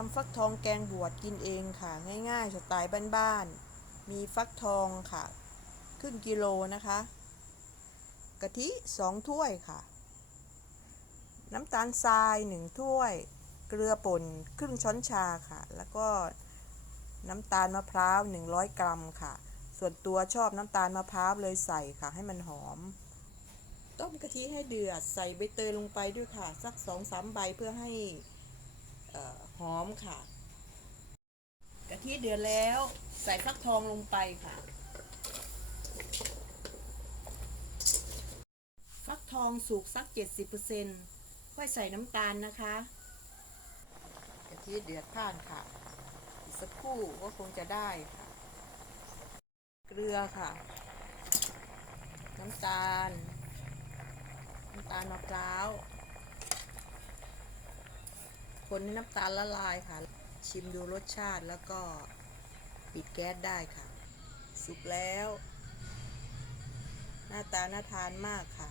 ทำฟักทองแกงบวชกินเองค่ะ ง่ายๆสไตล์บ้านๆ มีฟักทองค่ะ ครึ่งกิโลนะคะ กะทิสองถ้วยค่ะ น้ำตาลทรายหนึ่งถ้วย เกลือป่นครึ่งช้อนชาค่ะ แล้วก็น้ำตาลมะพร้าว 100 กรัมค่ะ ส่วนตัวชอบน้ำตาลมะพร้าวเลยใส่ค่ะ ให้มันหอม ต้มกะทิให้เดือด ใส่ใบเตยลงไปด้วยค่ะ สักสองสามใบเพื่อให้ หอมค่ะกะทิเดือดแล้วใส่ฟักทองลงไปค่ะ ฟักทองสุกสัก 70%ค่อยใส่น้ำตาลนะคะกะทิเดือดผ่านค่ะ อีกสักครู่ก็คงจะได้ค่ะ เกลือค่ะ น้ำตาล น้ำตาลมะพร้าว คนให้น้ำตาลละลายค่ะ ชิมดูรสชาติแล้วก็ปิดแก๊สได้ค่ะ สุกแล้ว หน้าตาน่าทานมากค่ะ